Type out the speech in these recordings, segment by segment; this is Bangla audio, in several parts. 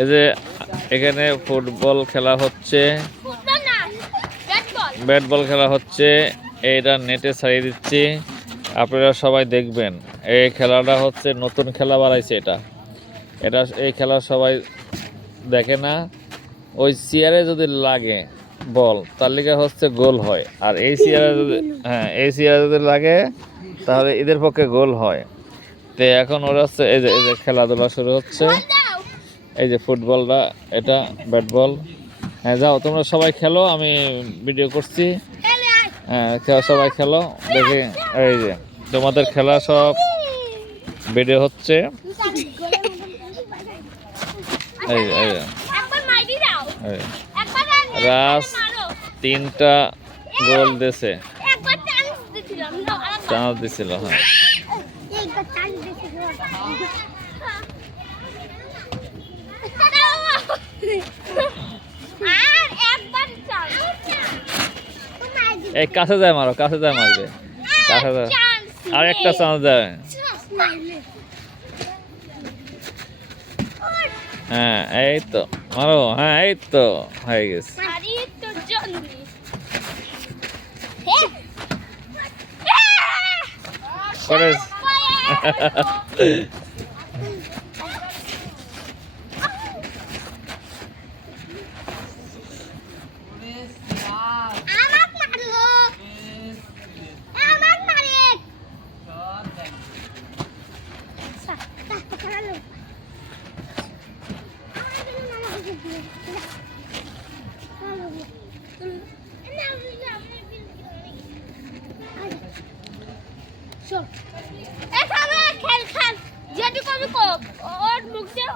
এই যে এখানে ফুটবল খেলা হচ্ছে, ব্যাট বল খেলা হচ্ছে। এইটা নেটে ছাড়িয়ে দিচ্ছি, আপনারা সবাই দেখবেন। এই খেলাটা হচ্ছে নতুন খেলা বানাইছে এটা এটা এই খেলা সবাই দেখে না। ওই চেয়ারে যদি লাগে বল, তার লিগে হচ্ছে গোল হয়। আর এই চেয়ারে যদি এই চেয়ারে যদি লাগে তাহলে এদের পক্ষে গোল হয়। তো এখন ওরা হচ্ছে এই যে খেলাধুলা শুরু হচ্ছে। এই যে ফুটবলটা, এটা ব্যাট বল। হ্যাঁ যাও তোমরা সবাই খেলো, আমি ভিডিও করছি। হ্যাঁ সবাই খেলো দেখি। এই যে তোমাদের খেলা সব ভিডিও হচ্ছে। এই যে রাজ 3টা গোল দিয়েছে, চান্স দিছিল। হ্যাঁ এই কাছে যায় মারো, কাছে যায় মারবে, কাছে যায়। আর একটা চান্স দেয়। হ্যাঁ এই তো মারো, হ্যাঁ এই তো হয়ে গেছে।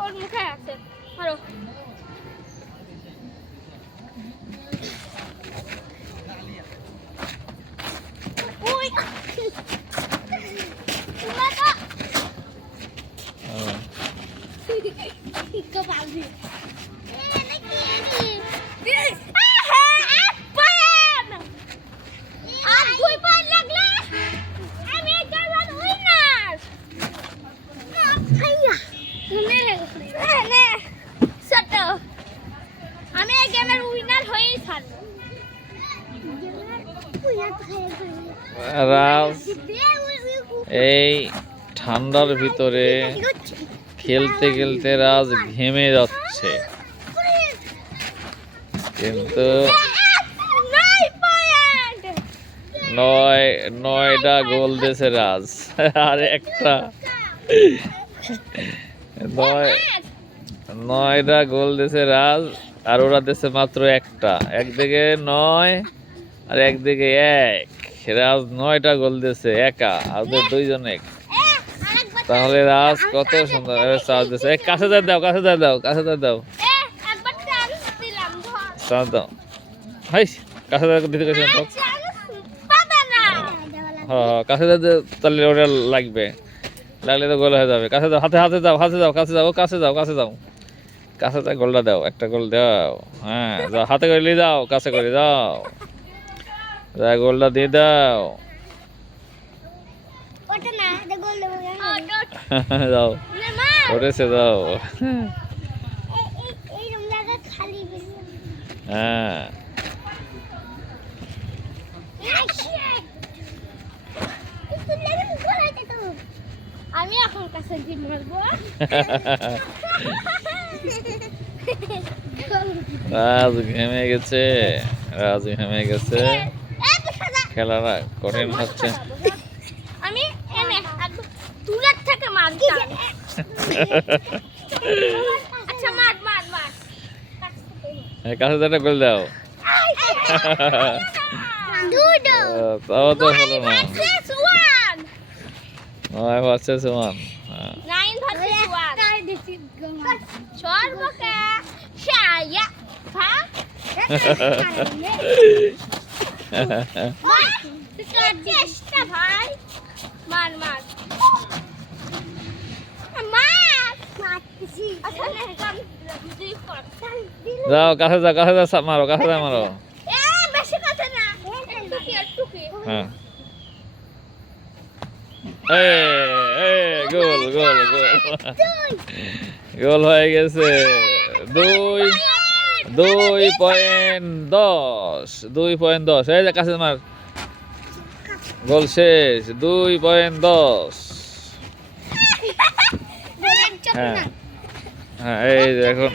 ওর মুখে আছে মারো। আমি এই গেমের উইনার হয়েই ছাড়বো। রাজ এই ঠান্ডার ভিতরে খেলতে খেলতে রাজ ঘেমে যাচ্ছে, কিন্তু 9টা গোল দিয়েছে রাজ। আর একটা 9টা গোল দিয়েছে রাজ, আর ওরা দিয়েছে মাত্র একটা। একদিকে 9 আর একদিকে 1। রাজ 9টা গোল দিয়েছে একা, আর ওদের 2জন এক। তাহলে রাজ কত সুন্দর চান্স দিয়েছে। কাছে দাও, কাছে দাও, কাছে দাও, চান্স দাও। হাই কাছে দিতে গেছিলাম তো। হ্যাঁ কাছে তাহলে ওটা লাগবে, লাগলে তো গোল হয়ে যাবে। কাছে দাও, হাতে হাতে দাও, হাতে দাও, কাছে যাও, কাছে যাও, কাছে যাও, কাছে যাও, গোলটা দাও, একটা গোল দাও। হ্যাঁ যাও, হাতে করে নিয়ে যাও, কাছে করে যাও, গোলটা দিয়ে দাও। যাও ওরেছে যাও। হ্যাঁ আমি এখন কাছে মারবো। রাজ ঘেমে গেছে, রাজ ঘেমে গেছে। খেলাটা কঠিন হচ্ছে। আমি দূরের থেকে মারতাম। আচ্ছা মার মার মার, কাছে একটা গোল দাও। তাও তো হলো না। 9 versus 1। 9 versus 1 সর্বকা শায়া ভা। চেষ্টা ভাই, মার মার যাও কাছে যাও, কাছে যাও, মারো, কাছে যাও, মারো। হ্যাঁ গোল গোল গোল গোল হয়ে গেছে। 2.10 2.10 এই যে কাছে মার গোল শেষ 2.10 হ্যাঁ হ্যাঁ এই যে এখন